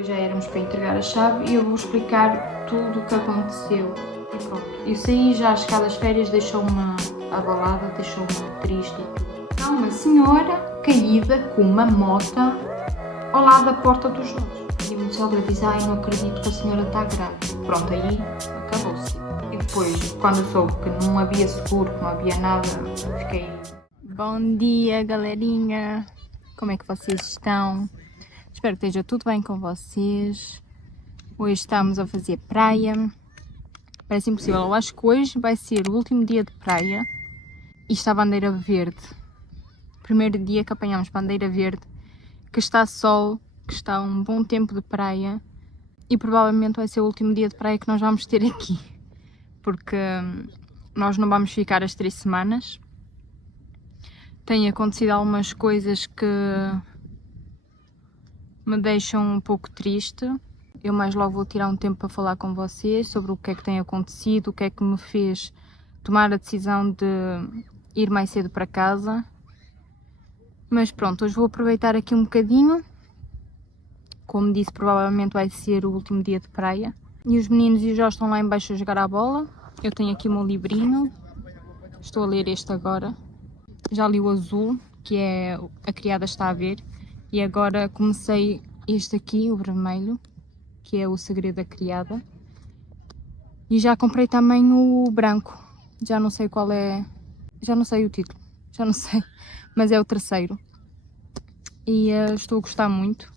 Depois já éramos para entregar a chave e eu vou explicar tudo o que aconteceu. E pronto. Eu saí já a chegar das férias, deixou-me abalada, deixou-me triste e tudo. Há uma senhora caída com uma mota ao lado da porta dos dois. E a minha sogra diz, ai, não acredito que a senhora está grávida. Pronto, aí acabou-se. E depois, quando eu soube que não havia seguro, que não havia nada, fiquei... Bom dia, galerinha! Como é que vocês estão? Espero que esteja tudo bem com vocês. Hoje estamos a fazer praia. Parece impossível, eu acho que hoje vai ser o último dia de praia. E está a bandeira verde. Primeiro dia que apanhamos bandeira verde, que está sol, que está um bom tempo de praia. E provavelmente vai ser o último dia de praia que nós vamos ter aqui. Porque nós não vamos ficar as 3 semanas. Tem acontecido algumas coisas que me deixam um pouco triste. Eu mais logo vou tirar um tempo para falar com vocês sobre o que é que tem acontecido, o que é que me fez tomar a decisão de ir mais cedo para casa. Mas pronto, hoje vou aproveitar aqui um bocadinho. Como disse, provavelmente vai ser o último dia de praia. E os meninos e o Jorge estão lá em baixo a jogar à bola. Eu tenho aqui o meu livrinho. Estou a ler este agora. Já li o azul, que é A Criada Está a Ver. E agora comecei este aqui, o vermelho, que é O Segredo da Criada. E já comprei também o branco. Já não sei qual é... Já não sei o título. Já não sei. Mas é o terceiro. E estou a gostar muito.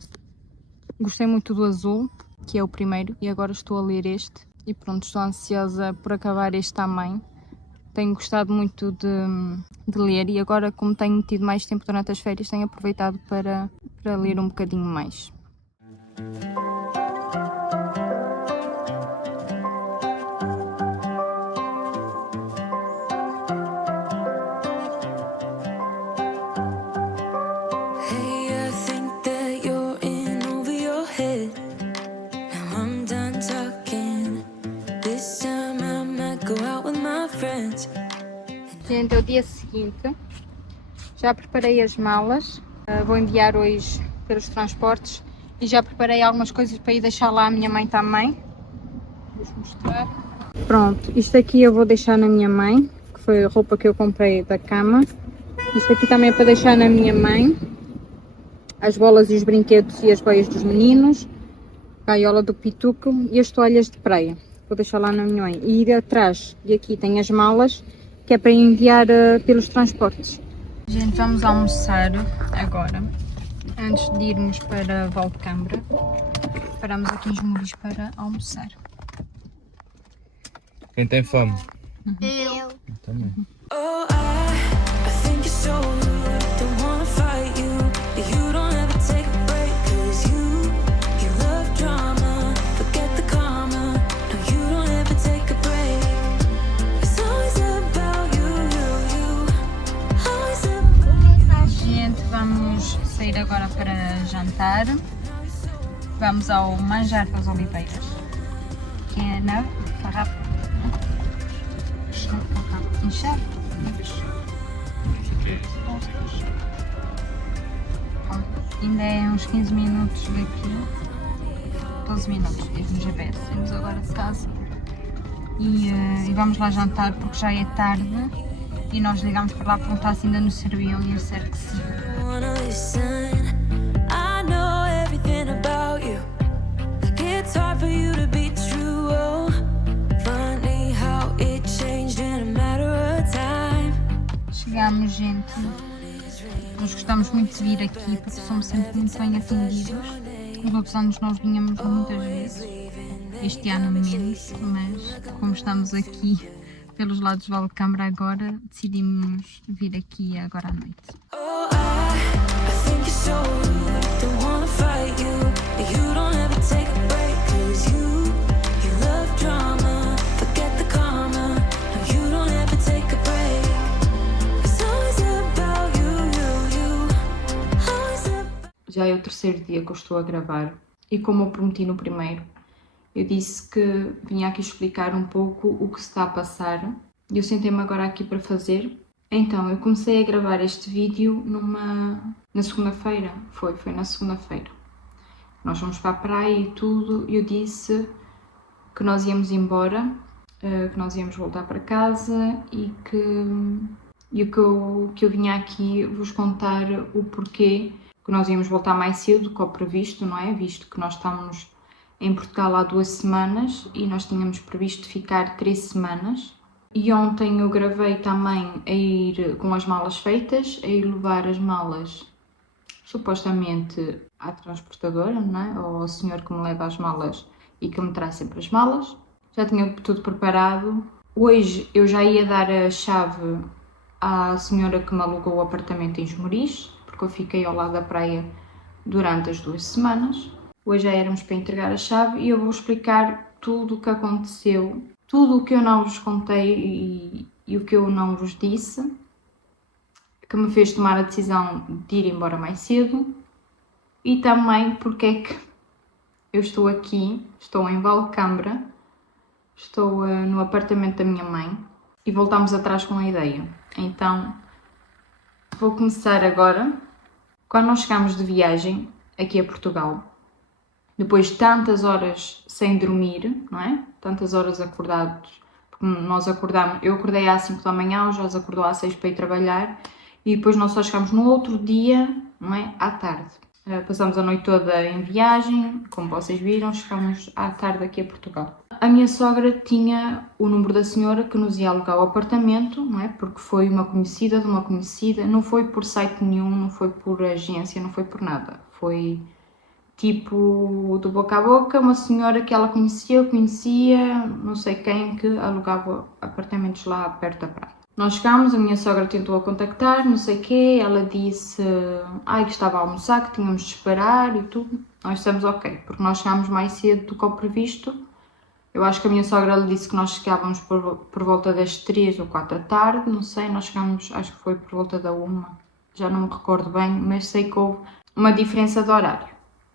Gostei muito do azul, que é o primeiro. E agora estou a ler este. E pronto, estou ansiosa por acabar este também. Tenho gostado muito de ler e agora, como tenho tido mais tempo durante as férias, tenho aproveitado para ler um bocadinho mais. Gente, é o dia seguinte, já preparei as malas, vou enviar hoje pelos transportes e já preparei algumas coisas para ir deixar lá a minha mãe também. Vou mostrar. Pronto, isto aqui eu vou deixar na minha mãe, que foi a roupa que eu comprei da cama. Isto aqui também é para deixar na minha mãe, as bolas e os brinquedos e as boias dos meninos, a gaiola do pituco e as toalhas de praia. Vou deixar lá na minha mãe. E atrás, e aqui tem as malas, que é para enviar pelos transportes. Gente, vamos almoçar agora, antes de irmos para Valcambra. Paramos aqui em Esmoriz para almoçar. Quem tem fome? Eu Também. Vamos sair agora para jantar. Vamos ao Manjar das Oliveiras, que é na Farrapo. Inchar? Ainda é uns 15 minutos daqui. 12 minutos, diz no GPS. Saímos agora de casa e vamos lá jantar porque já é tarde. E nós ligámos para lá perguntar se ainda nos serviam e eu disser que sim. Chegámos, gente. Nós gostamos muito de vir aqui porque somos sempre muito bem atendidos. Nos outros anos nós vinhamos muitas vezes. Este ano menos, mas como estamos aqui pelos lados de Valcambra agora, decidimos vir aqui agora à noite. Já é o terceiro dia que eu estou a gravar e como eu prometi no primeiro, eu disse que vinha aqui explicar um pouco o que se está a passar e eu sentei-me agora aqui para fazer. Então, eu comecei a gravar este vídeo na segunda-feira, foi na segunda-feira. Nós fomos para a praia e tudo, e eu disse que nós íamos embora, que nós íamos voltar para casa e que eu vinha aqui vos contar o porquê que nós íamos voltar mais cedo do que o previsto, não é? Visto que nós estamos em Portugal há 2 semanas e nós tínhamos previsto ficar 3 semanas. E ontem eu gravei também a ir com as malas feitas, a ir levar as malas supostamente à transportadora, não é? Ou ao senhor que me leva as malas e que me traz sempre as malas. Já tinha tudo preparado. Hoje eu já ia dar a chave à senhora que me alugou o apartamento em Esmoriz, porque eu fiquei ao lado da praia durante as 2 semanas. Hoje já éramos para entregar a chave e eu vou explicar tudo o que aconteceu, tudo o que eu não vos contei e o que eu não vos disse, que me fez tomar a decisão de ir embora mais cedo, e também porque é que eu estou aqui, estou em Valcambra, estou no apartamento da minha mãe e voltamos atrás com a ideia. Então, vou começar agora. Quando nós chegamos de viagem aqui a Portugal, depois de tantas horas sem dormir, não é? Tantas horas acordados, porque nós acordamos, eu acordei às 5 da manhã, o Jorge acordou às 6 para ir trabalhar e depois nós só chegámos no outro dia, não é? À tarde. Passamos a noite toda em viagem, como vocês viram, chegámos à tarde aqui a Portugal. A minha sogra tinha o número da senhora que nos ia alugar o apartamento, não é? Porque foi uma conhecida de uma conhecida, não foi por site nenhum, não foi por agência, não foi por nada. Foi tipo do boca a boca, uma senhora que ela conhecia, não sei quem, que alugava apartamentos lá perto da praia. Nós chegámos, a minha sogra tentou a contactar, não sei o quê, ela disse que estava a almoçar, que tínhamos de esperar e tudo. Nós dissemos ok, porque nós chegámos mais cedo do que o previsto. Eu acho que a minha sogra lhe disse que nós chegávamos por volta das 3 ou 4 da tarde, não sei, nós chegámos, acho que foi por volta da 1, já não me recordo bem, mas sei que houve uma diferença de horário.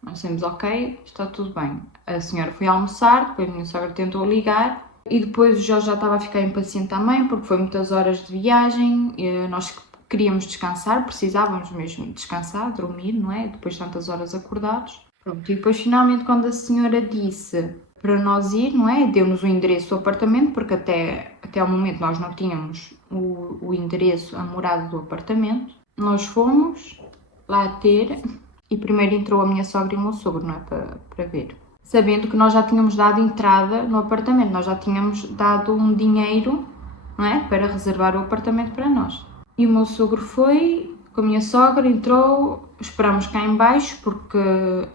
Nós dissemos ok, está tudo bem. A senhora foi almoçar, depois a minha sogra tentou ligar e depois o Jorge já estava a ficar impaciente também, porque foi muitas horas de viagem, e nós queríamos descansar, precisávamos mesmo descansar, dormir, não é? Depois de tantas horas acordados. Pronto, e depois finalmente quando a senhora disse para nós ir, não é? Deu-nos o endereço do apartamento, porque até ao momento nós não tínhamos o endereço, a morada do apartamento. Nós fomos lá ter e primeiro entrou a minha sogra e o meu sogro, não é? Para ver. Sabendo que nós já tínhamos dado entrada no apartamento, nós já tínhamos dado um dinheiro, não é? Para reservar o apartamento para nós. E o meu sogro foi com a minha sogra, entrou, esperamos cá em baixo, porque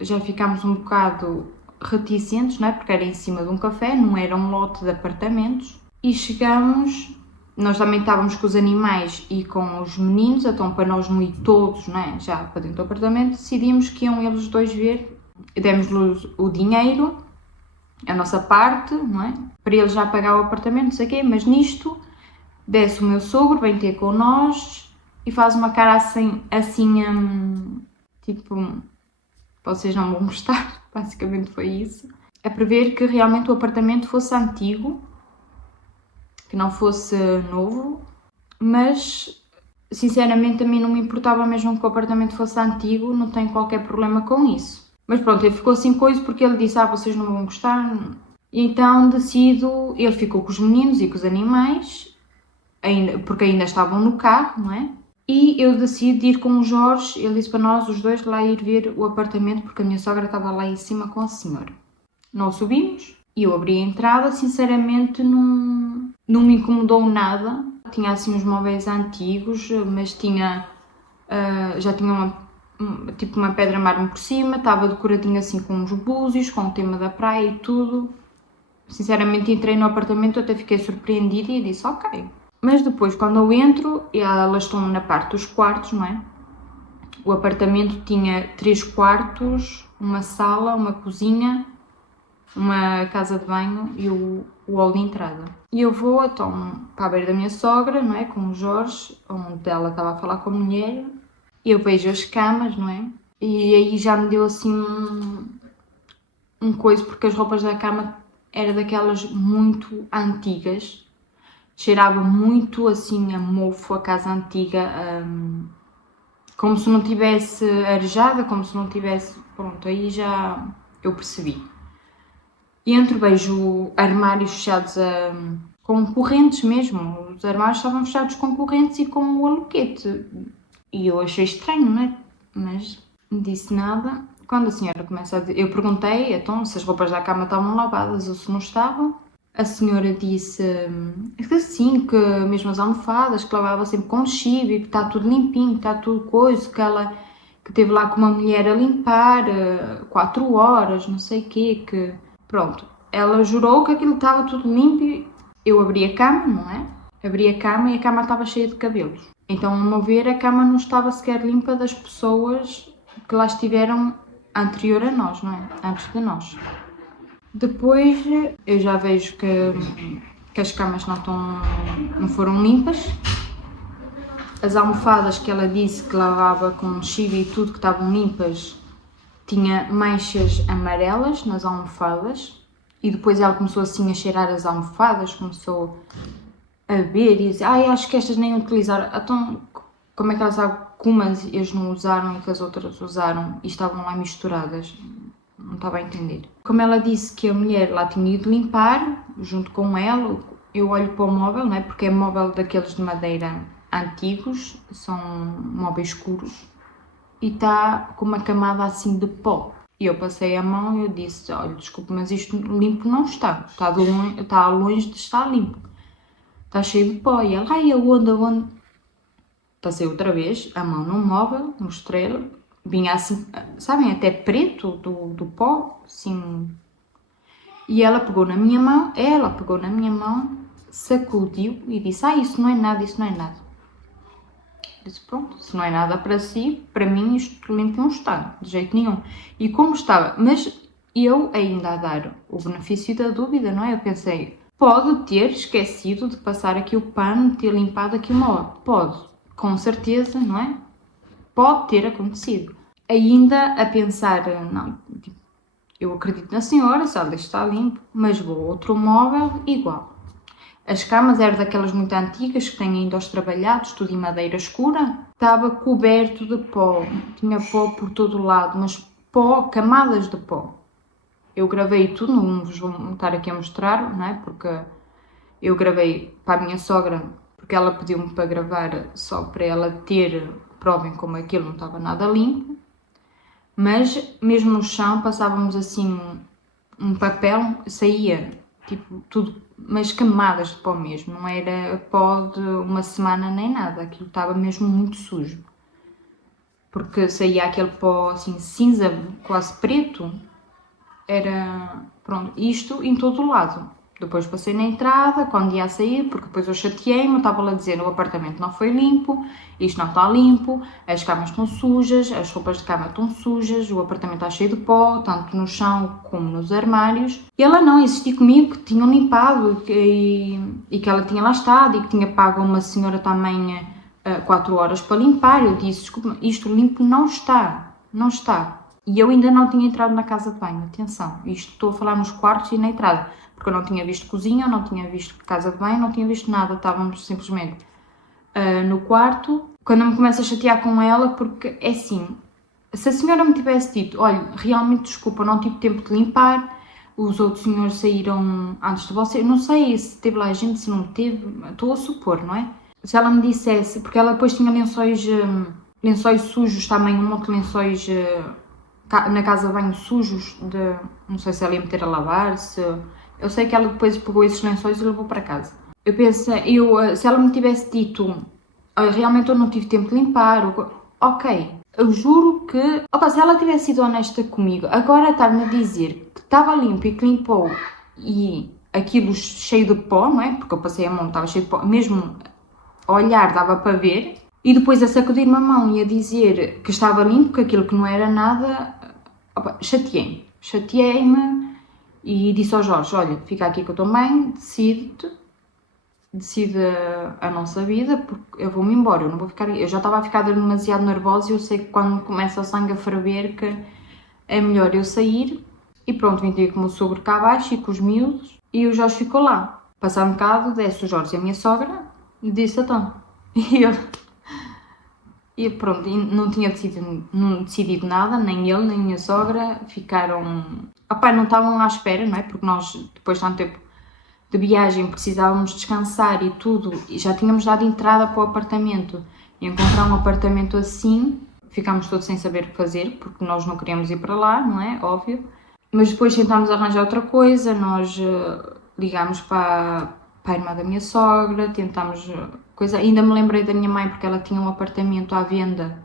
já ficámos um bocado reticentes, não é? Porque era em cima de um café, não era um lote de apartamentos. E chegamos, nós também estávamos com os animais e com os meninos, então para nós não ir todos, não é? Já para dentro do apartamento, decidimos que iam eles dois ver. Demos-lhes o dinheiro, a nossa parte, não é? Para eles já pagar o apartamento, não sei o quê, mas nisto desce o meu sogro, vem ter com nós e faz uma cara assim tipo, vocês não vão gostar, basicamente foi isso. A prever que realmente o apartamento fosse antigo, que não fosse novo, mas sinceramente a mim não me importava mesmo que o apartamento fosse antigo, não tenho qualquer problema com isso. Mas pronto, ele ficou assim coisa porque ele disse, vocês não vão gostar. E então ele ficou com os meninos e com os animais, porque ainda estavam no carro, não é? E eu decidi ir com o Jorge, ele disse para nós os dois lá ir ver o apartamento, porque a minha sogra estava lá em cima com a senhora. Nós subimos e eu abri a entrada, sinceramente não me incomodou nada. Tinha assim uns móveis antigos, mas já tinha uma pedra mármore por cima, estava decoradinho assim com uns búzios, com o tema da praia e tudo. Sinceramente entrei no apartamento, até fiquei surpreendida e disse ok. Mas depois quando eu entro, elas estão na parte dos quartos, não é? O apartamento tinha 3 quartos, uma sala, uma cozinha, uma casa de banho e o hall de entrada. E eu vou então para a beira da minha sogra, não é? Com o Jorge, onde ela estava a falar com a mulher. Eu vejo as camas, não é? E aí já me deu assim um coisa, porque as roupas da cama eram daquelas muito antigas. Cheirava muito assim a mofo, a casa antiga, como se não tivesse arejada, como se não tivesse... Pronto, aí já eu percebi. E entro, vejo armários fechados com correntes mesmo. Os armários estavam fechados com correntes e com o aluquete. E eu achei estranho, não é? Mas não disse nada. Quando a senhora começa a dizer... Eu perguntei, então, se as roupas da cama estavam lavadas ou se não estavam. A senhora disse que sim, que mesmo as almofadas, que lavava sempre com lexívio, que está tudo limpinho, que está tudo coisa, que teve lá com uma mulher a limpar 4 horas, não sei o quê, que... Pronto, ela jurou que aquilo estava tudo limpo. Eu abri a cama, não é? Abri a cama e a cama estava cheia de cabelos. Então, ao meu ver, a cama não estava sequer limpa das pessoas que lá estiveram anterior a nós, não é? Antes de nós. Depois, eu já vejo que as camas não foram limpas. As almofadas que ela disse que lavava com lexívio e tudo, que estavam limpas, tinha manchas amarelas nas almofadas. E depois ela começou assim a cheirar as almofadas, começou a ver e dizer, acho que estas nem utilizaram. Então, como é que ela sabe que umas eles não usaram e que as outras usaram e estavam lá misturadas? Não estava a entender. Como ela disse que a mulher lá tinha ido limpar, junto com ela, eu olho para o móvel, não é? Porque é móvel daqueles de madeira antigos, são móveis escuros, e está com uma camada assim de pó. E eu passei a mão e eu disse, olha, desculpe, mas isto limpo não está, está longe de estar limpo. Está cheio de pó. E ela, aonde? Passei outra vez a mão no móvel, mostrei-lhe, vinha assim, sabem, até preto do pó, assim. E ela pegou na minha mão, sacudiu e disse, isso não é nada. Disse, pronto, se não é nada para si, para mim isto limpo não está, de jeito nenhum. E como estava, mas eu ainda a dar o benefício da dúvida, não é? Eu pensei, pode ter esquecido de passar aqui o pano, de ter limpado aqui uma hora. Pode, com certeza, não é? Pode ter acontecido. Ainda a pensar, não, eu acredito na senhora, se ela deixa estar limpo, mas vou a outro móvel igual. As camas eram daquelas muito antigas, que têm ainda os trabalhados, tudo em madeira escura. Estava coberto de pó, tinha pó por todo o lado, mas pó, camadas de pó. Eu gravei tudo, não vos vou estar aqui a mostrar, não é? Porque eu gravei para a minha sogra, porque ela pediu-me para gravar só para ela ter prova em como aquilo não estava nada limpo. Mas mesmo no chão passávamos assim um papel, saía tipo tudo, mas camadas de pó mesmo, não era pó de uma semana nem nada, aquilo estava mesmo muito sujo. Porque saía aquele pó assim cinza, quase preto, era, pronto, isto em todo o lado. Depois passei na entrada, quando ia a sair, porque depois eu chateei-me, estava lá a dizer, o apartamento não foi limpo, isto não está limpo, as camas estão sujas, as roupas de cama estão sujas, o apartamento está cheio de pó, tanto no chão como nos armários. E ela não, insistiu comigo que tinham limpado e que ela tinha lá estado e que tinha pago a uma senhora também 4 horas para limpar. Eu disse, desculpa, isto limpo não está. E eu ainda não tinha entrado na casa de banho, atenção, isto estou a falar nos quartos e na entrada. Porque eu não tinha visto cozinha, não tinha visto casa de banho, não tinha visto nada, estávamos simplesmente no quarto. Quando eu me começo a chatear com ela, porque é assim, se a senhora me tivesse dito, olha, realmente desculpa, não tive tempo de limpar, os outros senhores saíram antes de você, eu não sei se teve lá gente, se não teve, estou a supor, não é? Se ela me dissesse, porque ela depois tinha lençóis sujos também, um monte de lençóis na casa de banho sujos, não sei se ela ia meter a lavar, eu sei que ela depois pegou esses lençóis e levou para casa. Eu penso, se ela me tivesse dito, realmente eu não tive tempo de limpar, ok, eu juro que, se ela tivesse sido honesta comigo, agora estar-me a dizer que estava limpo e que limpou e aquilo cheio de pó, não é? Porque eu passei a mão, estava cheio de pó, mesmo a olhar dava para ver, e depois a sacudir-me a mão e a dizer que estava limpo, que aquilo que não era nada, chateei-me. E disse ao Jorge, olha, fica aqui com a tua mãe, decide a nossa vida, porque eu vou-me embora, eu não vou ficar aqui. Eu já estava a ficar demasiado nervosa e eu sei que quando começa o sangue a ferver que é melhor eu sair. E pronto, vim ter com o meu sogro cá abaixo e com os miúdos e o Jorge ficou lá. Passado um bocado, desce o Jorge e a minha sogra e disse, então, e eu... E pronto, não tinha decidido nada, nem ele, nem a minha sogra, ficaram... Opá, não estavam à espera, não é? Porque nós, depois de tanto tempo de viagem, precisávamos descansar e tudo, e já tínhamos dado entrada para o apartamento. E encontrar um apartamento assim, ficámos todos sem saber o que fazer, porque nós não queríamos ir para lá, não é? Óbvio. Mas depois tentámos arranjar outra coisa, nós ligámos para a irmã da minha sogra, tentámos coisa. Ainda me lembrei da minha mãe porque ela tinha um apartamento à venda.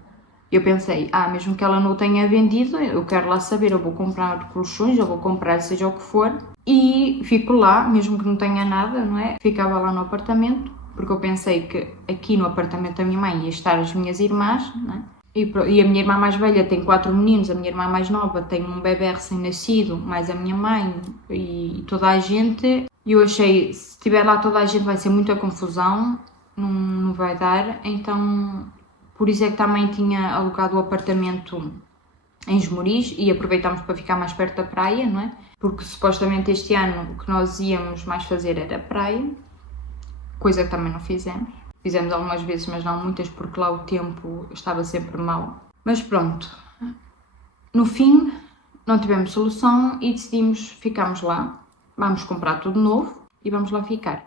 Eu pensei, mesmo que ela não o tenha vendido, eu quero lá saber, eu vou comprar colchões, eu vou comprar seja o que for. E fico lá, mesmo que não tenha nada, não é? Ficava lá no apartamento, porque eu pensei que aqui no apartamento da minha mãe ia estar as minhas irmãs, não é? E a minha irmã mais velha tem 4 meninos, a minha irmã mais nova tem um bebê recém-nascido, mais a minha mãe e toda a gente. E eu achei, se estiver lá toda a gente vai ser muita confusão, não vai dar. Então, por isso é que também tinha alugado o apartamento em Esmoriz e aproveitámos para ficar mais perto da praia, não é? Porque supostamente este ano o que nós íamos mais fazer era praia, coisa que também não fizemos. Fizemos algumas vezes, mas não muitas, porque lá o tempo estava sempre mau. Mas pronto, no fim não tivemos solução e decidimos ficarmos lá. Vamos comprar tudo novo e vamos lá ficar.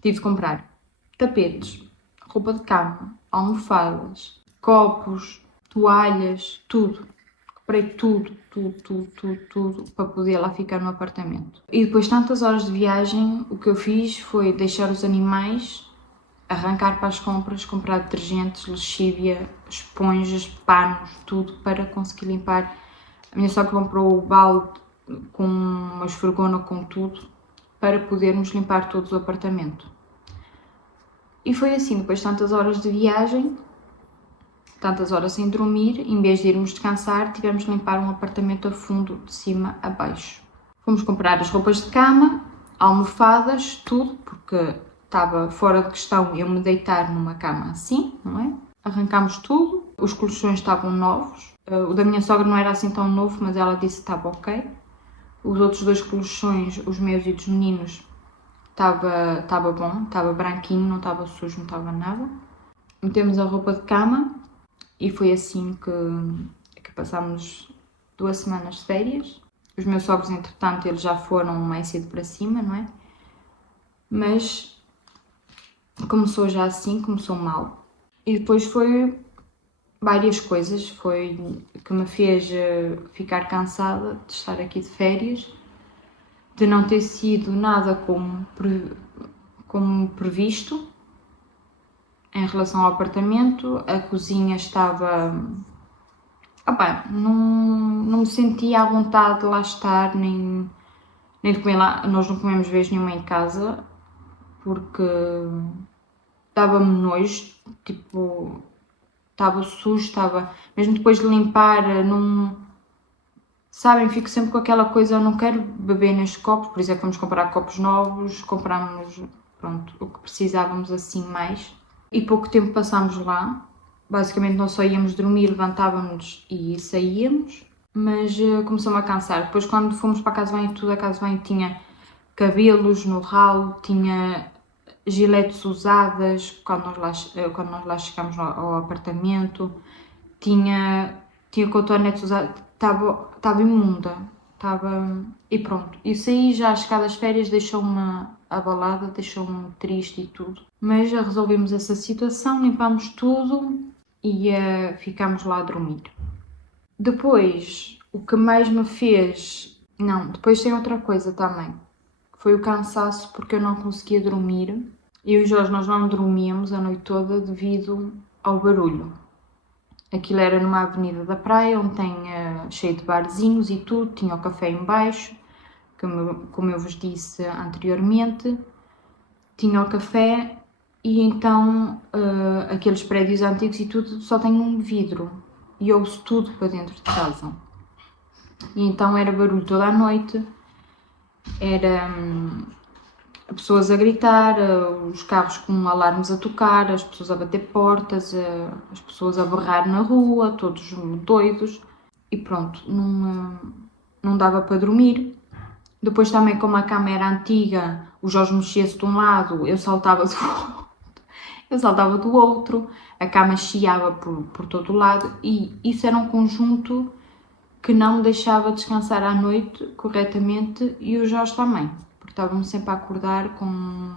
Tive de comprar tapetes, roupa de cama, almofadas, copos, toalhas, tudo. Comprei tudo para poder lá ficar no apartamento. E depois de tantas horas de viagem, o que eu fiz foi deixar os animais, arrancar para as compras, comprar detergentes, lexívia, esponjas, panos, tudo para conseguir limpar. A minha sogra comprou o balde com uma esfregona com tudo para podermos limpar todo o apartamento. E foi assim, depois de tantas horas de viagem, tantas horas sem dormir, em vez de irmos descansar, tivemos de limpar um apartamento a fundo, de cima a baixo. Fomos comprar as roupas de cama, almofadas, tudo, porque estava fora de questão eu me deitar numa cama assim, não é? Arrancámos tudo, os colchões estavam novos, o da minha sogra não era assim tão novo, mas ela disse que estava ok. Os outros 2 colchões, os meus e dos meninos, estava bom, estava branquinho, não estava sujo, não estava nada. Metemos a roupa de cama e foi assim que passámos 2 semanas de férias. Os meus sogros, entretanto, eles já foram mais cedo para cima, não é? Mas começou já assim, começou mal. E depois foi várias coisas, foi que me fez ficar cansada de estar aqui de férias, de não ter sido nada como previsto em relação ao apartamento. A cozinha estava... não me sentia à vontade de lá estar, nem de comer lá. Nós não comemos vez nenhuma em casa, porque dava-me nojo, tipo, estava sujo, mesmo depois de limpar, não... Sabem, fico sempre com aquela coisa, eu não quero beber nestes copos, por isso é que vamos comprar copos novos, comprámos, pronto, o que precisávamos assim mais. E pouco tempo passámos lá, basicamente nós só íamos dormir, levantávamos e saíamos, mas começou-me a cansar. Depois quando fomos para a casa de banho, tudo a casa de banho tinha cabelos no ralo, tinha giletes usadas quando nós lá chegámos ao apartamento, tinha cotonetes usados, estava imunda, e pronto. Isso aí já a chegar das férias deixou-me abalada, deixou-me triste e tudo. Mas já resolvemos essa situação, limpámos tudo e ficámos lá a dormir. Depois, o que mais me fez... Não, depois tem outra coisa também. Foi o cansaço, porque eu não conseguia dormir. Eu e o Jorge, nós não dormíamos a noite toda devido ao barulho. Aquilo era numa avenida da praia, onde tem cheio de barzinhos e tudo, tinha o café em baixo, como eu vos disse anteriormente, tinha o café e então aqueles prédios antigos e tudo só tem um vidro e ouve-se tudo para dentro de casa. E então era barulho toda a noite, era pessoas a gritar, os carros com alarmes a tocar, as pessoas a bater portas, as pessoas a berrar na rua, todos doidos, e pronto, não dava para dormir. Depois também, como a cama era antiga, o Jorge mexia-se de um lado, eu saltava do outro. eu saltava do outro, a cama chiava por todo o lado e isso era um conjunto que não me deixava descansar à noite corretamente e o Jorge também, porque estávamos sempre a acordar com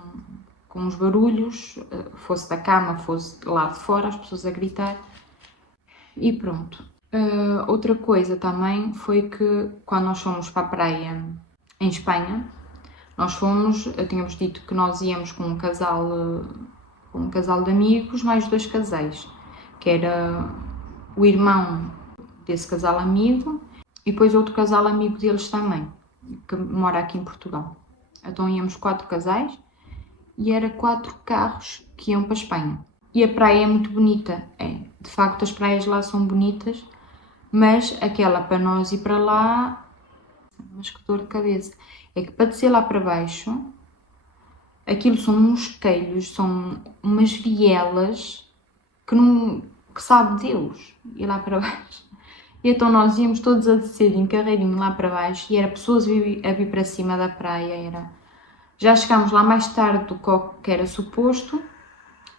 os barulhos, fosse da cama, fosse lá de fora, as pessoas a gritar e pronto. Outra coisa também foi que quando nós fomos para a praia em Espanha, tínhamos dito que nós íamos com um casal de amigos, mais 2 casais, que era o irmão desse casal amigo e depois outro casal amigo deles também, que mora aqui em Portugal. Então íamos 4 casais e era 4 carros que iam para a Espanha. E a praia é muito bonita, de facto as praias lá são bonitas, mas aquela para nós ir para lá, mas que dor de cabeça, é que para descer lá para baixo, aquilo são uns quelhos, são umas vielas que sabe Deus, ir lá para baixo. E então nós íamos todos a descer em carreirinho lá para baixo e era pessoas a vir para cima da praia, Já chegámos lá mais tarde do que era suposto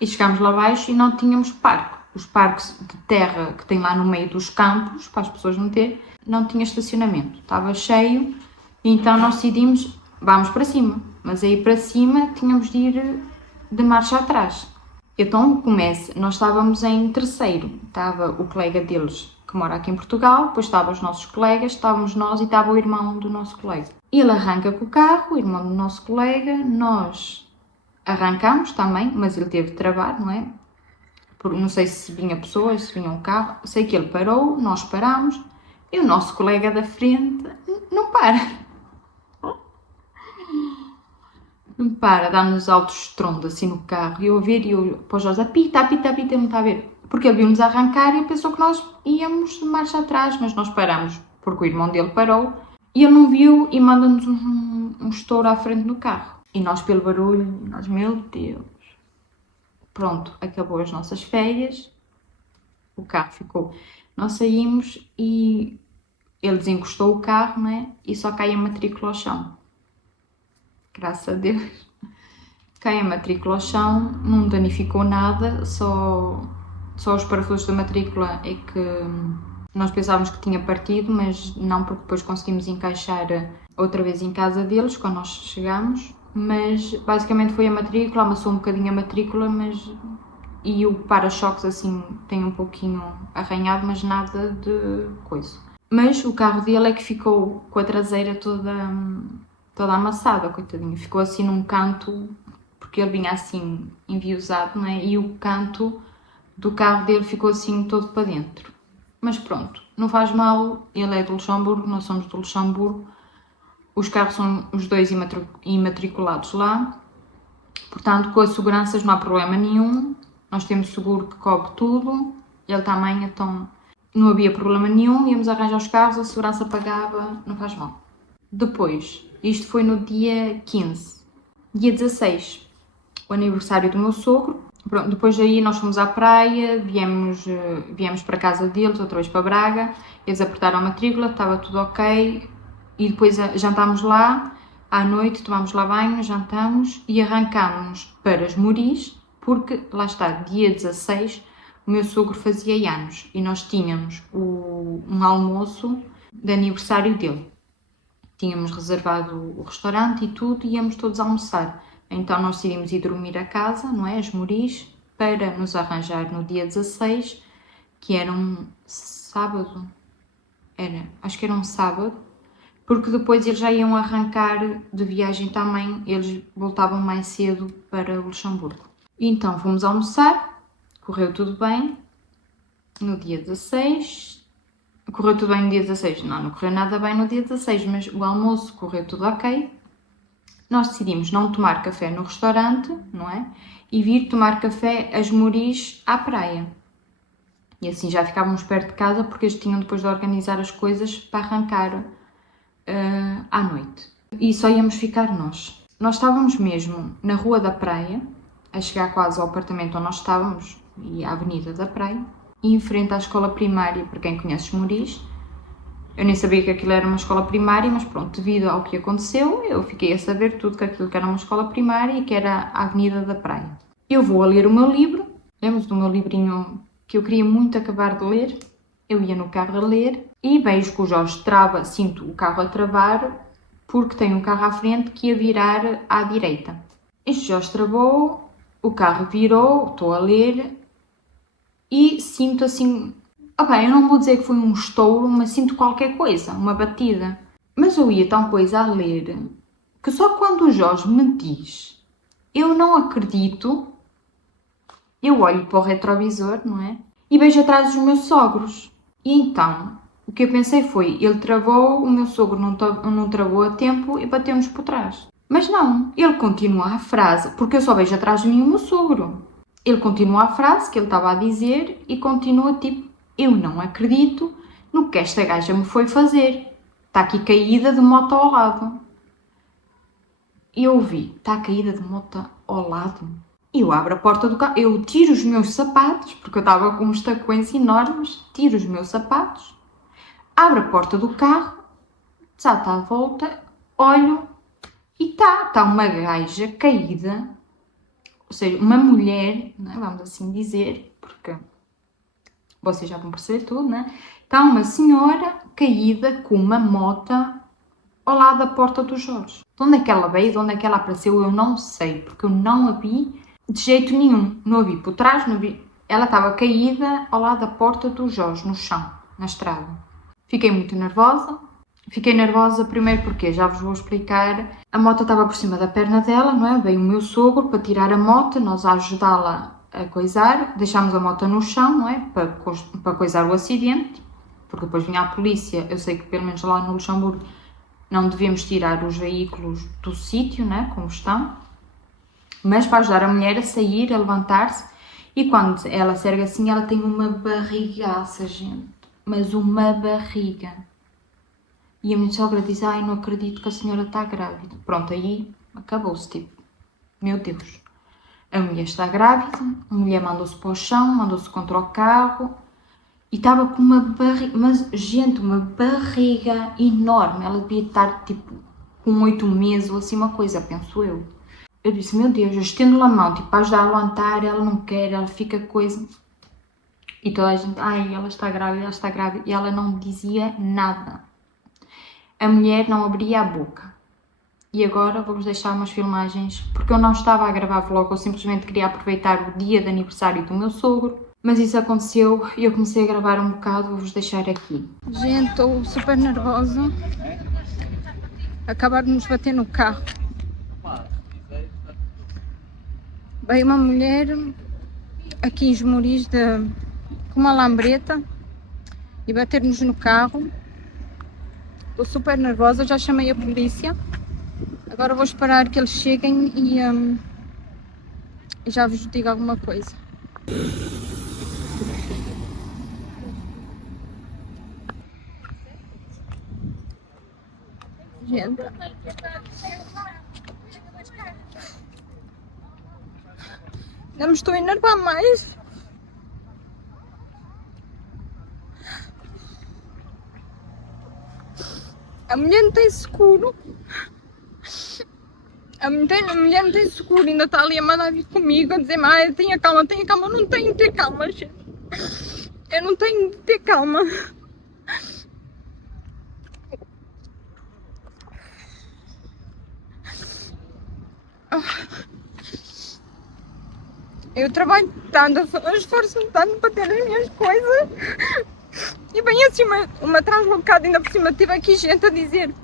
e chegámos lá abaixo e não tínhamos parque. Os parques de terra que tem lá no meio dos campos, para as pessoas meter, não tinha estacionamento. Estava cheio e então nós decidimos, vamos para cima. Mas aí para cima tínhamos de ir de marcha atrás. Então nós estávamos em terceiro. Estava o colega deles que mora aqui em Portugal, depois estavam os nossos colegas, estávamos nós e estava o irmão do nosso colega. Ele arranca com o carro, o irmão do nosso colega, nós arrancamos também, mas ele teve de travar, não é? Porque não sei se vinha pessoas, se vinha um carro, sei que ele parou, nós paramos e o nosso colega da frente não para. Não para, dá-nos altos estrondo assim no carro e eu a ver e eu para o Jorge, apita, ele não está a ver. Porque ele viu-nos arrancar e pensou que nós íamos de marcha atrás, mas nós paramos, porque o irmão dele parou e ele não viu e manda-nos um estouro à frente no carro. E nós pelo barulho, meu Deus, pronto, acabou as nossas férias, o carro ficou. Nós saímos e ele desencostou o carro, não é? E só cai a matrícula ao chão. Graças a Deus. Cai a matrícula ao chão, não danificou nada, só os parafusos da matrícula é que nós pensávamos que tinha partido, mas não, porque depois conseguimos encaixar outra vez em casa deles, quando nós chegámos. Mas basicamente foi a matrícula, amassou um bocadinho a matrícula, e o para-choques assim tem um pouquinho arranhado, mas nada de coisa. Mas o carro dele é que ficou com a traseira toda amassada, coitadinho. Ficou assim num canto, porque ele vinha assim enviosado, não é? E o canto do carro dele ficou assim todo para dentro. Mas pronto, não faz mal, ele é de Luxemburgo, nós somos de Luxemburgo. Os carros são os dois imatriculados lá, portanto com as seguranças não há problema nenhum, nós temos seguro que cobre tudo, ele também, então não havia problema nenhum, íamos arranjar os carros, a segurança pagava, não faz mal. Depois, isto foi no dia 15, dia 16, o aniversário do meu sogro. Pronto, depois aí nós fomos à praia, viemos para a casa deles, outra vez para Braga, eles apertaram a matrícula, estava tudo ok. E depois jantámos lá, à noite tomámos lá banho, jantamos e arrancámos para Esmoriz, porque lá está, dia 16, o meu sogro fazia anos e nós tínhamos um almoço de aniversário dele. Tínhamos reservado o restaurante e tudo e íamos todos almoçar. Então nós decidimos ir dormir a casa, não é, Esmoriz, para nos arranjar no dia 16, que era um sábado, acho que era um sábado, porque depois eles já iam arrancar de viagem também, eles voltavam mais cedo para o Luxemburgo. Então fomos almoçar, correu tudo bem, no dia 16, correu tudo bem no dia 16, não correu nada bem no dia 16, mas o almoço correu tudo ok. Nós decidimos não tomar café no restaurante, não é? E vir tomar café a Esmoriz à praia. E assim já ficávamos perto de casa, porque eles tinham depois de organizar as coisas para arrancar à noite. E só íamos ficar nós. Nós estávamos mesmo na rua da praia, a chegar quase ao apartamento onde nós estávamos, e à avenida da praia, e em frente à escola primária, para quem conhece Esmoriz. Eu nem sabia que aquilo era uma escola primária, mas pronto, devido ao que aconteceu, eu fiquei a saber tudo que aquilo que era uma escola primária e que era a avenida da praia. Eu vou a ler o meu livro, lembras do meu livrinho que eu queria muito acabar de ler? Eu ia no carro a ler e vejo que o Jorge trava, sinto o carro a travar, porque tem um carro à frente que ia virar à direita. Este Jorge travou, o carro virou, estou a ler e sinto assim... Ok, eu não vou dizer que foi um estouro, mas sinto qualquer coisa, uma batida. Mas eu ia tão coisa a ler que só quando o Jorge me diz eu não acredito, eu olho para o retrovisor, não é? E vejo atrás os meus sogros. E então, o que eu pensei foi, ele travou, o meu sogro não travou a tempo e bateu-nos por trás. Mas não, ele continua a frase, porque eu só vejo atrás de mim o meu sogro. Ele continua a frase que ele estava a dizer e continua tipo, eu não acredito no que esta gaja me foi fazer. Está aqui caída de moto ao lado. E eu ouvi, está caída de moto ao lado. E eu abro a porta do carro, eu tiro os meus sapatos, porque eu estava com uns tacões enormes, tiro os meus sapatos, abro a porta do carro, desato à volta, olho e está uma gaja caída, ou seja, uma mulher, não é? Vamos assim dizer, porque vocês já vão perceber tudo, né? Está uma senhora caída com uma mota ao lado da porta do Jorge. De onde é que ela veio, de onde é que ela apareceu, eu não sei, porque eu não a vi de jeito nenhum. Não a vi por trás, não a vi. Ela estava caída ao lado da porta do Jorge, no chão, na estrada. Fiquei muito nervosa. Fiquei nervosa primeiro porque, já vos vou explicar, a moto estava por cima da perna dela, não é? Veio o meu sogro para tirar a moto, nós a ajudá-la a coisar, deixámos a moto no chão, não é? Para coisar o acidente, porque depois vinha a polícia, eu sei que pelo menos lá no Luxemburgo não devemos tirar os veículos do sítio, né, como estão, mas para ajudar a mulher a sair, a levantar-se, e quando ela se ergue assim, ela tem uma barrigaça, gente, mas uma barriga. E a minha sogra diz, ai, não acredito que a senhora está grávida. Pronto, aí acabou-se, tipo, meu Deus. A mulher está grávida, a mulher mandou-se para o chão, mandou-se contra o carro, e estava com uma barriga, mas gente, uma barriga enorme. Ela devia estar tipo com 8 meses ou assim uma coisa, penso eu. Eu disse, meu Deus, eu estendo a mão, tipo, para ajudar a levantar, ela não quer, ela fica coisa. E toda a gente, ai, ela está grávida, e ela não dizia nada. A mulher não abria a boca. E agora vou-vos deixar umas filmagens, porque eu não estava a gravar vlog, eu simplesmente queria aproveitar o dia de aniversário do meu sogro. Mas isso aconteceu e eu comecei a gravar um bocado, vou-vos deixar aqui. Gente, estou super nervosa. Acabaram de nos bater no carro. Veio uma mulher aqui em Esmoriz com uma lambreta e bater-nos no carro. Estou super nervosa, já chamei a polícia. Agora vou esperar que eles cheguem e já vos digo alguma coisa. Gente, não me estou a enervar mais. A mulher não tem seguro. A mulher não tem seguro, ainda está ali a mandar vir comigo, a dizer, ai, tenha calma, eu não tenho de ter calma, gente. Eu não tenho de ter calma. Eu trabalho tanto, eu esforço tanto para ter as minhas coisas. E bem assim, uma translocada ainda por cima, teve aqui gente a dizer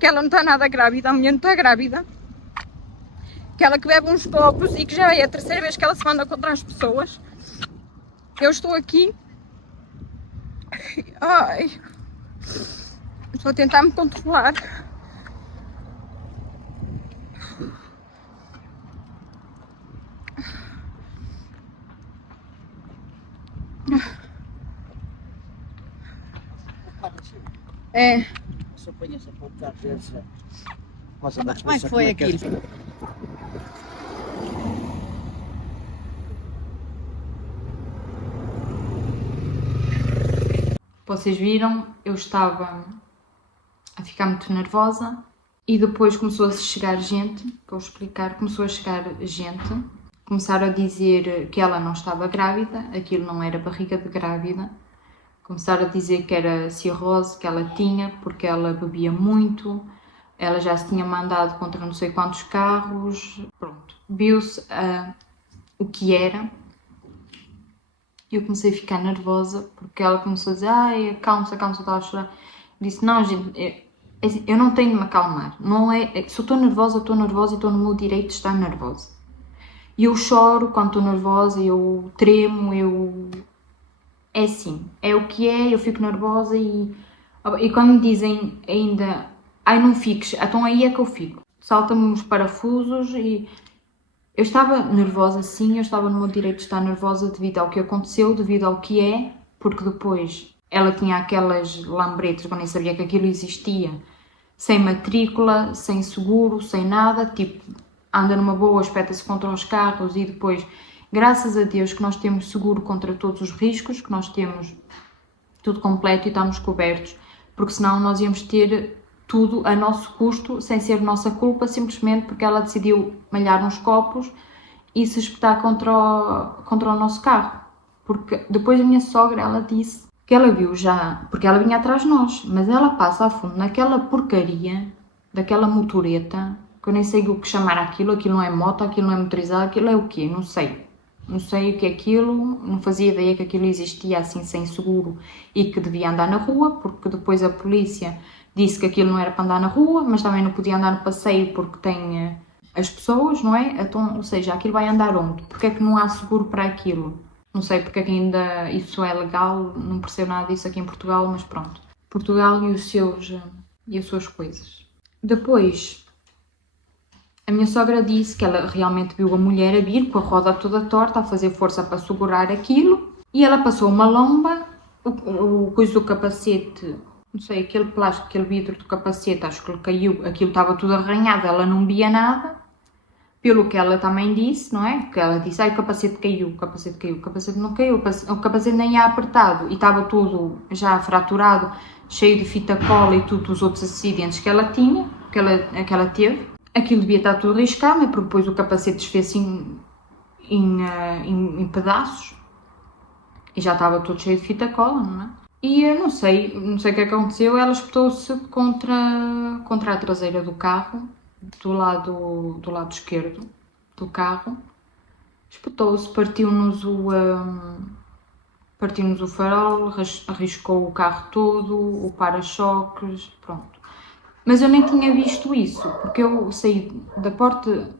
que ela não está nada grávida, a mulher não está grávida. Que ela que bebe uns copos e que já é a terceira vez que ela se manda contra as pessoas. Eu estou aqui. Ai. Estou a tentar me controlar. É. Como é que foi aquilo? Vocês viram, eu estava a ficar muito nervosa e depois começou a chegar gente, vou explicar, começou a chegar gente Começaram a dizer que ela não estava grávida, aquilo não era barriga de grávida. Começaram a dizer que era cirrose que ela tinha, porque ela bebia muito, ela já se tinha mandado contra não sei quantos carros, pronto. Viu-se o que era. Eu comecei a ficar nervosa, porque ela começou a dizer, ai, acalma-se, estava a chorar. Disse, não, gente, eu não tenho de me acalmar. Não se eu estou nervosa e estou no meu direito de estar nervosa. E eu choro quando estou nervosa, eu tremo, é assim, é o que é, eu fico nervosa e quando me dizem ainda, ai não fiques, então aí é que eu fico. Salta-me os parafusos e eu estava nervosa sim, eu estava no meu direito de estar nervosa devido ao que aconteceu, devido ao que é, porque depois ela tinha aquelas lambretas, eu nem sabia que aquilo existia, sem matrícula, sem seguro, sem nada, tipo, anda numa boa, espeta-se contra os carros e depois, graças a Deus que nós temos seguro contra todos os riscos, que nós temos tudo completo e estamos cobertos, porque senão nós íamos ter tudo a nosso custo, sem ser nossa culpa, simplesmente porque ela decidiu malhar uns copos e se espetar contra o nosso carro. Porque depois a minha sogra, ela disse que ela viu já, porque ela vinha atrás de nós, mas ela passa a fundo naquela porcaria, daquela motoreta, que eu nem sei o que chamar aquilo não é moto, aquilo não é motorizado, aquilo é o quê? Não sei. Não sei o que é aquilo, não fazia ideia que aquilo existia assim sem seguro e que devia andar na rua, porque depois a polícia disse que aquilo não era para andar na rua, mas também não podia andar no passeio porque tem as pessoas, não é? Então, ou seja, aquilo vai andar onde? Porque é que não há seguro para aquilo? Não sei porque é que ainda isso é legal, não percebo nada disso aqui em Portugal, mas pronto. Portugal e as suas coisas. Depois, a minha sogra disse que ela realmente viu a mulher a vir com a roda toda torta, a fazer força para segurar aquilo, e ela passou uma lomba, o coisa do capacete, não sei, aquele plástico, aquele vidro do capacete, acho que lhe caiu, aquilo estava tudo arranhado, ela não via nada, pelo que ela também disse, não é? Que ela disse, ai, o capacete caiu, o capacete não caiu, o capacete nem ia apertado, e estava tudo já fraturado, cheio de fita cola e tudo os outros acidentes que ela tinha, que ela teve. Aquilo devia estar tudo riscado, mas depois o capacete desfez-se em pedaços e já estava todo cheio de fita cola, não é? E eu não sei o que aconteceu, ela espetou-se contra a traseira do carro, do lado esquerdo do carro, espetou-se, partiu-nos o farol, arriscou o carro todo, o para-choques, pronto. Mas eu nem tinha visto isso, porque eu saí da porta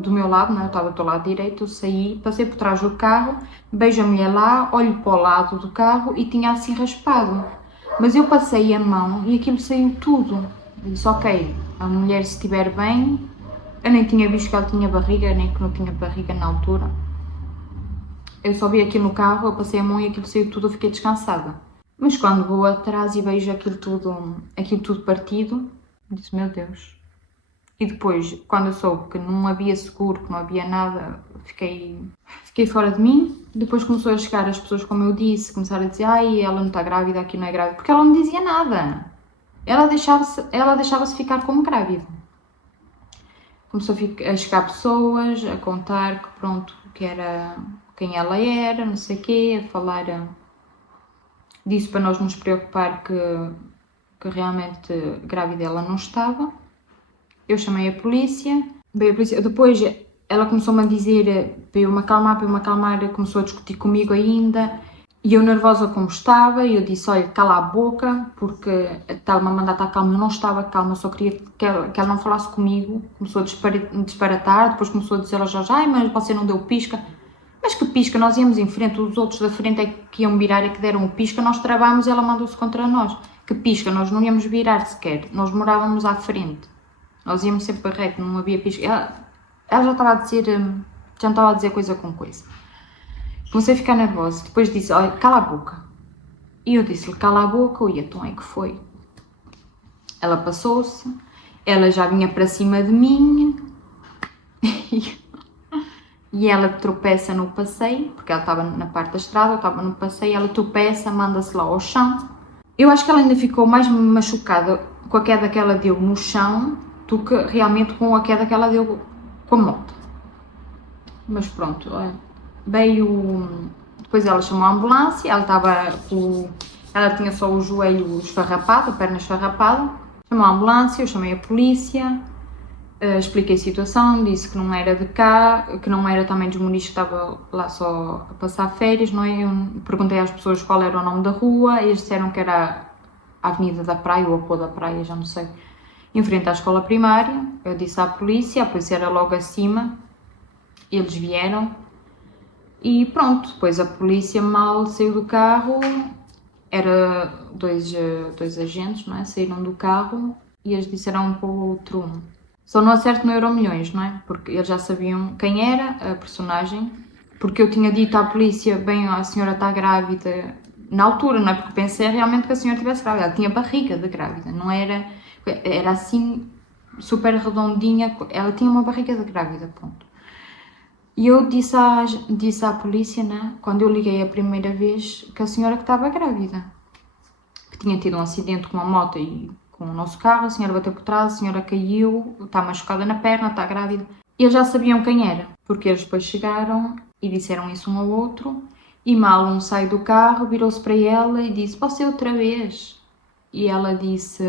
do meu lado, não é? Eu estava do lado direito, eu saí, passei por trás do carro, vejo a mulher lá, olho para o lado do carro e tinha assim raspado. Mas eu passei a mão e aquilo saiu tudo. Eu disse, ok, a mulher se estiver bem, eu nem tinha visto que ela tinha barriga, nem que não tinha barriga na altura. Eu só vi aquilo no carro, eu passei a mão e aquilo saiu tudo, eu fiquei descansada. Mas quando vou atrás e vejo aquilo tudo partido, disse, meu Deus. E depois, quando eu soube que não havia seguro, que não havia nada, fiquei fora de mim. Depois começou a chegar as pessoas, como eu disse, começaram a dizer, ai, ela não está grávida, aqui não é grávida, porque ela não dizia nada. Ela deixava-se ficar como grávida. Começou a chegar pessoas, a contar que pronto, que era quem ela era, não sei o quê, a falar disso para nós nos preocupar que realmente grávida ela não estava. Eu chamei a polícia, depois ela começou-me a dizer para eu me acalmar, começou a discutir comigo ainda, e eu nervosa como estava, e eu disse, olha, cala a boca, porque estava-me a mandar estar calma, eu não estava calma, só queria que ela não falasse comigo, começou a disparatar, depois começou a dizer ela já, ai, mas você não deu pisca. Mas que pisca, nós íamos em frente, os outros da frente é que iam virar, é que deram o pisca, nós travámos e ela mandou-se contra nós. Que pisca, nós não íamos virar sequer, nós morávamos à frente. Nós íamos sempre para reto, não havia pisca. Ela já estava a dizer, já não estava a dizer coisa com coisa. Comecei a ficar nervosa, depois disse, olha, cala a boca. E eu disse-lhe, cala a boca, e então é que foi. Ela passou-se, ela já vinha para cima de mim, e ela tropeça no passeio, porque ela estava na parte da estrada, eu estava no passeio, ela tropeça, manda-se lá ao chão. Eu acho que ela ainda ficou mais machucada com a queda que ela deu no chão do que realmente com a queda que ela deu com a moto. Mas pronto, veio, depois ela chamou a ambulância, ela tinha só o joelho esfarrapado, a perna esfarrapada, chamou a ambulância, eu chamei a polícia, expliquei a situação, disse que não era de cá, que não era também dos Muniz, que estava lá só a passar férias, não é? Eu perguntei às pessoas qual era o nome da rua, eles disseram que era a Avenida da Praia ou a Rua da Praia, já não sei, em frente à escola primária. Eu disse à polícia, a polícia era logo acima, eles vieram e pronto, depois a polícia mal saiu do carro, era dois agentes, não é? Saíram do carro e eles disseram um para o outro: só não acerto no Euromilhões, não é? Porque eles já sabiam quem era a personagem, porque eu tinha dito à polícia: bem, a senhora está grávida, na altura, não é? Porque pensei realmente que a senhora estivesse grávida, ela tinha barriga de grávida, não era, era assim, super redondinha, ela tinha uma barriga de grávida, pronto. E eu disse à polícia, né, quando eu liguei a primeira vez, que a senhora que estava grávida, que tinha tido um acidente com uma moto e com o nosso carro, a senhora bateu por trás, a senhora caiu, está machucada na perna, está grávida. Eles já sabiam quem era, porque eles depois chegaram e disseram isso um ao outro, e mal um sai do carro, virou-se para ela e disse: você outra vez? E ela disse: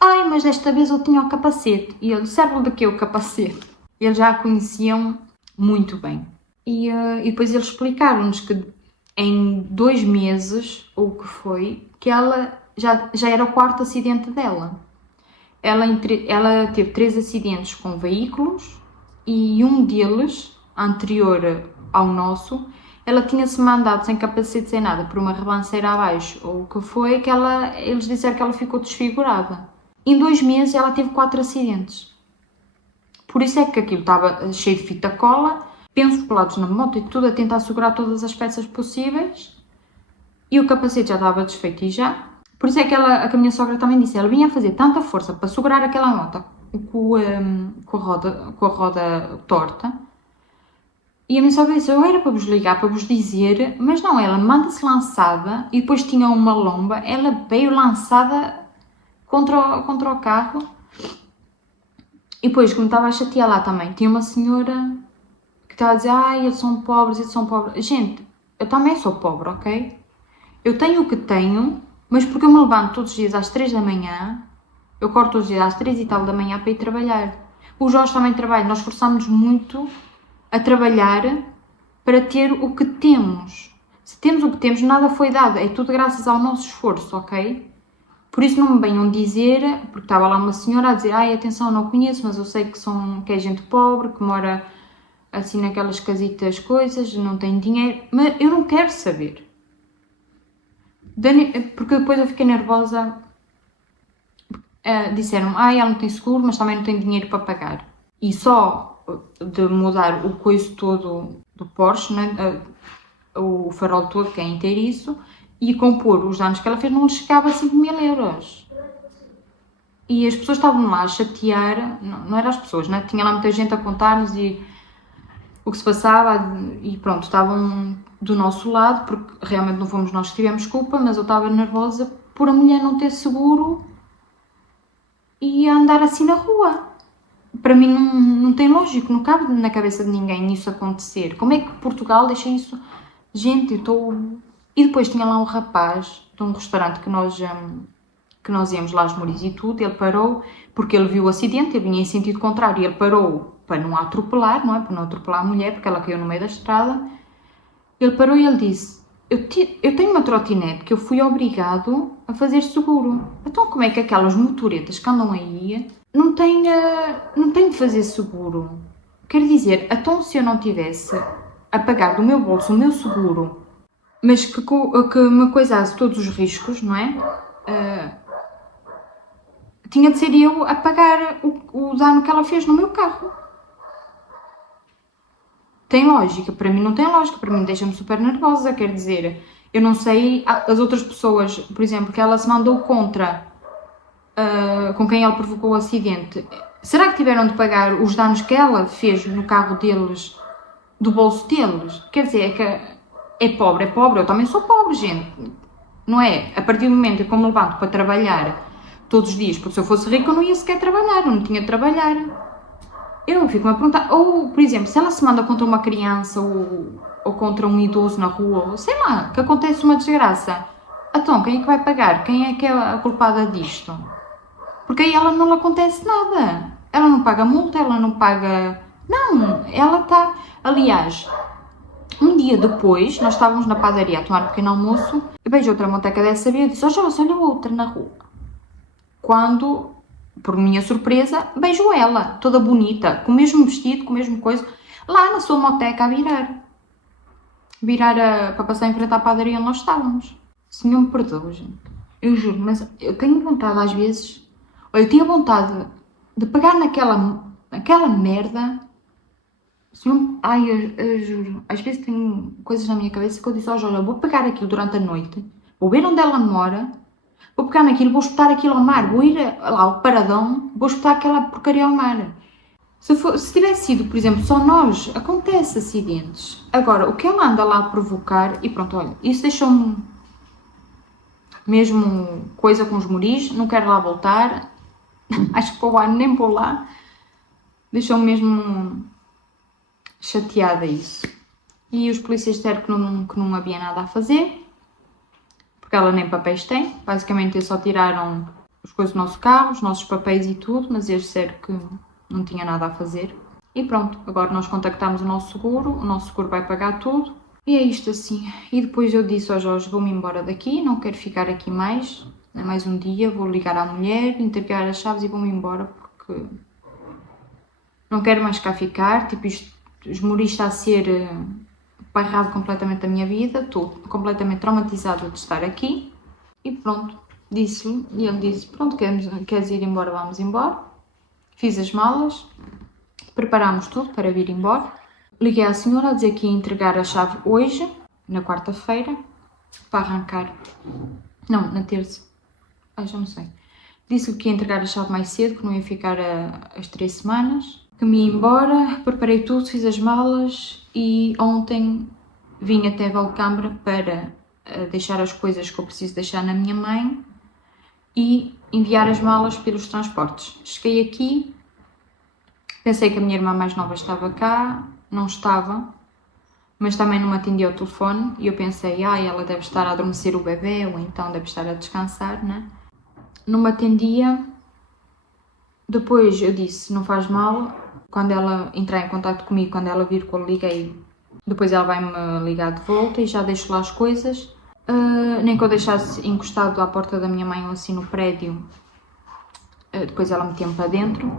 ai, mas desta vez eu tinha o capacete. E ele: serve de quê o capacete? Eles já a conheciam muito bem. E depois eles explicaram-nos que em 2 meses, ou o que foi, que ela já era o 4º acidente dela. Ela teve 3 acidentes com veículos e um deles, anterior ao nosso, ela tinha-se mandado sem capacete, sem nada, por uma ribanceira abaixo, ou o que foi, que eles disseram que ela ficou desfigurada. Em 2 meses ela teve 4 acidentes. Por isso é que aquilo estava cheio de fita cola, pensos colados na moto e tudo, a tentar segurar todas as peças possíveis, e o capacete já estava desfeito e já. Por isso é que a minha sogra também disse, ela vinha a fazer tanta força para segurar aquela moto com a roda torta, e a minha sogra disse: eu era para vos ligar, para vos dizer, mas não, ela manda-se lançada, e depois tinha uma lomba, ela veio lançada contra o carro. E depois, como estava a chatear lá também, tinha uma senhora que estava a dizer: ai, eles são pobres, eles são pobres. Gente, eu também sou pobre, ok? Eu tenho o que tenho, mas porque eu me levanto todos os dias às 3 da manhã, eu corto todos os dias às 3 e tal da manhã para ir trabalhar. O Jorge também trabalha, nós esforçamos muito a trabalhar para ter o que temos. Se temos o que temos, nada foi dado, é tudo graças ao nosso esforço, ok? Por isso não me venham dizer, porque estava lá uma senhora a dizer: ai, atenção, não conheço, mas eu sei que é gente pobre, que mora assim naquelas casitas coisas, não tem dinheiro, mas eu não quero saber. Porque depois eu fiquei nervosa, disseram: ai, ela não tem seguro, mas também não tem dinheiro para pagar. E só de mudar o coiso todo do Porsche, né, o farol todo, que é inteiriço, e compor os danos que ela fez, não lhe chegava a 5.000 euros. E as pessoas estavam lá a chatear, não eram as pessoas, né? Tinha lá muita gente a contar-nos e o que se passava, e pronto, estavam do nosso lado, porque realmente não fomos nós que tivemos culpa, mas eu estava nervosa por a mulher não ter seguro e andar assim na rua. Para mim não tem lógico, não cabe na cabeça de ninguém isso acontecer. Como é que Portugal deixa isso? Gente, eu estou... E depois tinha lá um rapaz de um restaurante que nós íamos lá aos Mouris e tudo, ele parou, porque ele viu o acidente, ele vinha em sentido contrário, e ele parou para não a atropelar, não é? Para não atropelar a mulher, porque ela caiu no meio da estrada. Ele parou e ele disse: eu tenho uma trotinete que eu fui obrigado a fazer seguro. Então como é que aquelas motoretas que andam aí não têm de fazer seguro? Quer dizer, então se eu não tivesse a pagar do meu bolso o meu seguro, mas que me coisasse todos os riscos, não é? Tinha de ser eu a pagar o dano que ela fez no meu carro. Tem lógica? Para mim não tem lógica, para mim deixa-me super nervosa, quer dizer, eu não sei as outras pessoas, por exemplo, que ela se mandou contra, com quem ela provocou o acidente, será que tiveram de pagar os danos que ela fez no carro deles, do bolso deles? Quer dizer, é que é pobre, eu também sou pobre, gente, não é? A partir do momento em que eu me levanto para trabalhar todos os dias, porque se eu fosse rica eu não ia sequer trabalhar, eu não tinha de trabalhar. Eu fico-me a perguntar, ou, por exemplo, se ela se manda contra uma criança ou contra um idoso na rua, ou sei lá, que acontece uma desgraça, então quem é que vai pagar? Quem é que é a culpada disto? Porque aí ela não lhe acontece nada. Ela não paga multa, ela não paga... Não, ela está... Aliás, um dia depois, nós estávamos na padaria a tomar um pequeno almoço, e vejo outra monteca dessa vez e disse, oh Jossa, olha outra na rua. Quando, por minha surpresa, vejo ela, toda bonita, com o mesmo vestido, com a mesma coisa, lá na sua moteca a virar. Para passar em frente à padaria onde nós estávamos. Senhor me perdoe, gente. Eu juro, mas eu tenho vontade às vezes... Eu tinha vontade de pegar naquela merda. Senhor, eu juro. Às vezes tenho coisas na minha cabeça que eu disse, olha, vou pegar aquilo durante a noite, vou ver onde ela mora, vou pegar naquilo, vou espetar aquilo ao mar, vou ir lá ao paradão, vou espetar aquela porcaria ao mar. Se tivesse sido, por exemplo, só nós, acontece acidentes. Agora, o que ela anda lá a provocar, e pronto, olha, isso deixou-me mesmo coisa com os muris, não quero lá voltar, acho que para o ano nem vou lá, deixou-me mesmo chateada isso. E os polícias disseram que não havia nada a fazer, porque ela nem papéis tem, basicamente eles só tiraram as coisas do nosso carro, os nossos papéis e tudo, mas eles disseram que não tinha nada a fazer. E pronto, agora nós contactámos o nosso seguro vai pagar tudo. E é isto assim. E depois eu disse ao Jorge, vou-me embora daqui, não quero ficar aqui mais um dia, vou ligar à mulher, entregar as chaves e vou-me embora, porque não quero mais cá ficar. Tipo, os muris está a ser barrado completamente da minha vida, estou completamente traumatizada de estar aqui. E pronto, disse-lhe, e ele disse, pronto, queres ir embora, vamos embora. Fiz as malas, preparámos tudo para vir embora. Liguei à senhora a dizer que ia entregar a chave hoje, na quarta-feira, para arrancar. Não, na terça. Já não sei. Disse-lhe que ia entregar a chave mais cedo, que não ia ficar as 3 semanas. Que me ia embora, preparei tudo, fiz as malas e ontem vim até Valcambra para deixar as coisas que eu preciso deixar na minha mãe e enviar as malas pelos transportes. Cheguei aqui, pensei que a minha irmã mais nova estava cá, não estava, mas também não me atendia ao telefone e eu pensei, ela deve estar a adormecer o bebê ou então deve estar a descansar, né? Não me atendia. Depois eu disse, não faz mal, quando ela entrar em contato comigo, quando ela vir que eu liguei, depois ela vai-me ligar de volta e já deixo lá as coisas. Nem que eu deixasse encostado à porta da minha mãe ou assim no prédio, depois ela metia-me para dentro.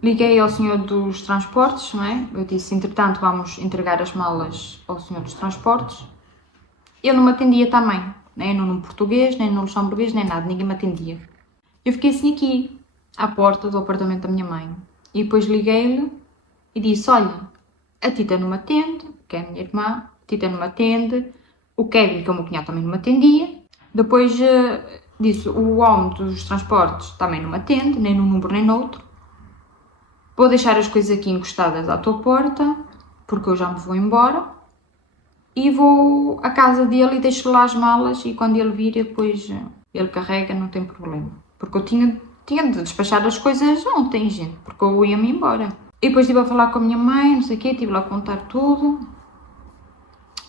Liguei ao senhor dos transportes, não é? Eu disse, entretanto, vamos entregar as malas ao senhor dos transportes. Ele não me atendia também, nem no português, nem no luxemburguês, nem nada, ninguém me atendia. Eu fiquei assim aqui, à porta do apartamento da minha mãe. E depois liguei-lhe e disse, olha, a Tita não me atende, que é a minha irmã, a Tita não me atende, o Kevin, que é o meu cunhado, também não me atendia. Depois disse, o homem dos transportes também não me atende, nem num número nem noutro. Vou deixar as coisas aqui encostadas à tua porta, porque eu já me vou embora. E vou à casa dele e deixo lá as malas e quando ele vir, depois ele carrega, não tem problema. Porque eu tinha de despachar as coisas ontem, gente, porque eu ia-me embora. E depois estive a falar com a minha mãe, não sei o quê, estive lá a contar tudo.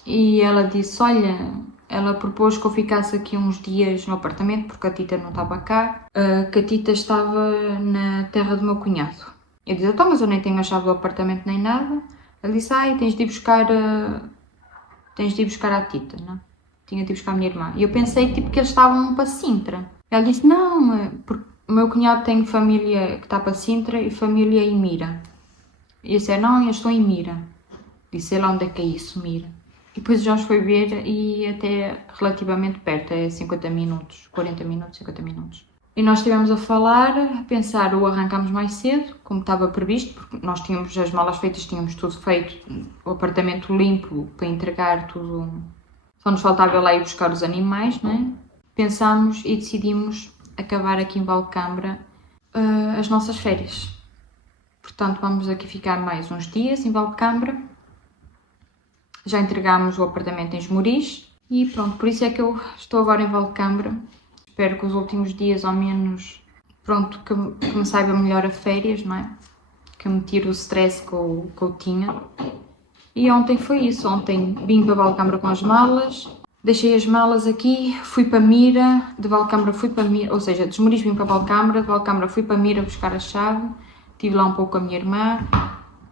E ela disse, olha, ela propôs que eu ficasse aqui uns dias no apartamento, porque a Tita não estava cá, que a Tita estava na terra do meu cunhado. Eu disse, então, mas eu nem tenho a chave do apartamento nem nada. Ele disse, tens de ir buscar a Tita, não? Tinha de ir buscar a minha irmã. E eu pensei, tipo, que eles estavam para Sintra. Ela disse, não, porque o meu cunhado tem família que está para Sintra e família em Mira. E eu disse, não, eu estou em Mira. Disse, sei lá onde é que é isso, Mira. E depois o Jorge foi ver e até relativamente perto, é 50 minutos, 40 minutos, 50 minutos. E nós estivemos a falar, a pensar, ou arrancámos mais cedo, como estava previsto, porque nós tínhamos as malas feitas, tínhamos tudo feito, o apartamento limpo para entregar tudo. Só nos faltava lá ir buscar os animais, não é? Pensámos e decidimos acabar aqui em Valcambra as nossas férias. Portanto, vamos aqui ficar mais uns dias em Valcambra. Já entregámos o apartamento em Esmoriz e pronto, por isso é que eu estou agora em Valcambra. Espero que os últimos dias, ao menos, pronto, que me saiba melhor a férias, não é? que me tire o stress que eu tinha. E ontem foi isso, ontem vim para Valcambra com as malas, deixei as malas aqui, fui para Mira, de Valcambra fui para Mira, ou seja, de Esmoriz vim para Valcambra, de Valcambra fui para Mira buscar a chave, estive lá um pouco com a minha irmã,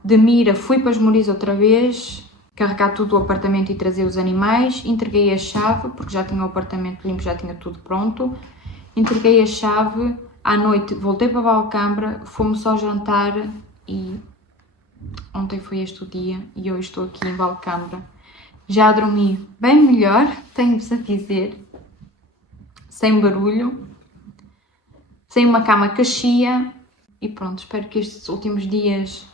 de Mira fui para Esmoriz outra vez, carregar tudo o apartamento e trazer os animais, entreguei a chave, porque já tinha o apartamento limpo, já tinha tudo pronto, entreguei a chave, à noite voltei para Valcambra, fomos só jantar e ontem foi este o dia e hoje estou aqui em Valcambra. Já dormi bem melhor, tenho-vos a dizer, sem barulho, sem uma cama que chia e pronto, espero que estes últimos dias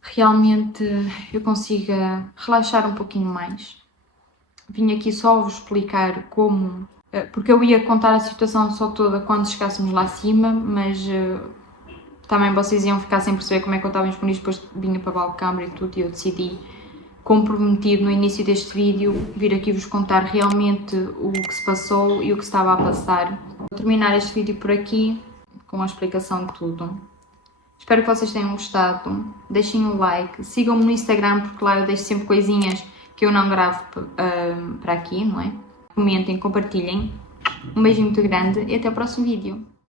realmente eu consiga relaxar um pouquinho mais. Vim aqui só vos explicar como, porque eu ia contar a situação só toda quando chegássemos lá acima, mas também vocês iam ficar sem perceber como é que eu estava em Esmoriz, depois vinha para Valcambra e tudo, e eu decidi, como prometido no início deste vídeo, vir aqui vos contar realmente o que se passou e o que estava a passar. Vou terminar este vídeo por aqui, com a explicação de tudo. Espero que vocês tenham gostado, deixem um like, sigam-me no Instagram, porque lá eu deixo sempre coisinhas que eu não gravo para aqui, não é? Comentem, compartilhem. Um beijinho muito grande e até o próximo vídeo.